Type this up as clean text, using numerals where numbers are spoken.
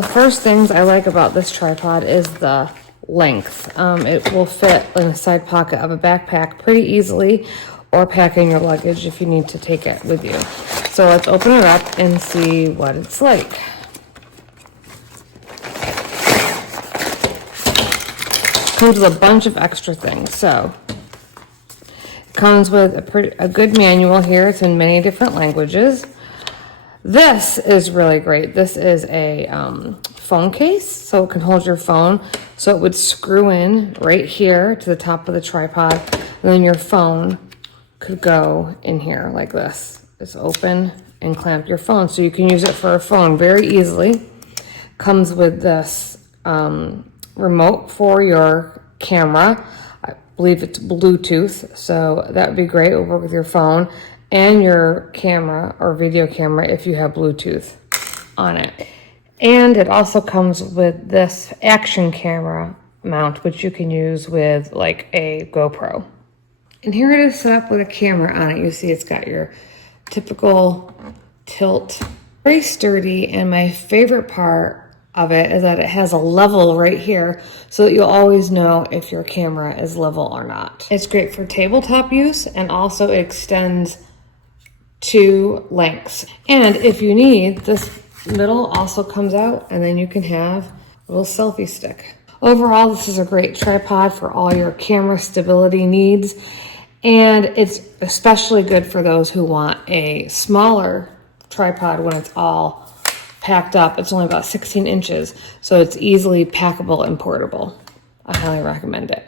The first things I like about this tripod is the length. It will fit in the side pocket of a backpack pretty easily, or pack in your luggage if you need to take it with you. So let's open it up and see what it's like. Comes with a bunch of extra things. So it comes with a good manual here. It's in many different languages. This is really great. This is a phone case, so it can hold your phone. So it would screw in right here to the top of the tripod, and then your phone could go in here like this. It's open and clamp your phone, so you can use it for a phone very easily. Comes with this remote for your camera. I believe it's Bluetooth, so that would be great. It will work with your phone and your camera or video camera if you have Bluetooth on it. And it also comes with this action camera mount, which you can use with like a GoPro. And here it is set up with a camera on it. You see it's got your typical tilt. Very sturdy, and my favorite part of it is that it has a level right here so that you'll always know if your camera is level or not. It's great for tabletop use, and also it extends 2 lengths. And if you need, this middle also comes out, and then you can have a little selfie stick. Overall, this is a great tripod for all your camera stability needs. And it's especially good for those who want a smaller tripod when it's all packed up. It's only about 16 inches, so it's easily packable and portable. I highly recommend it.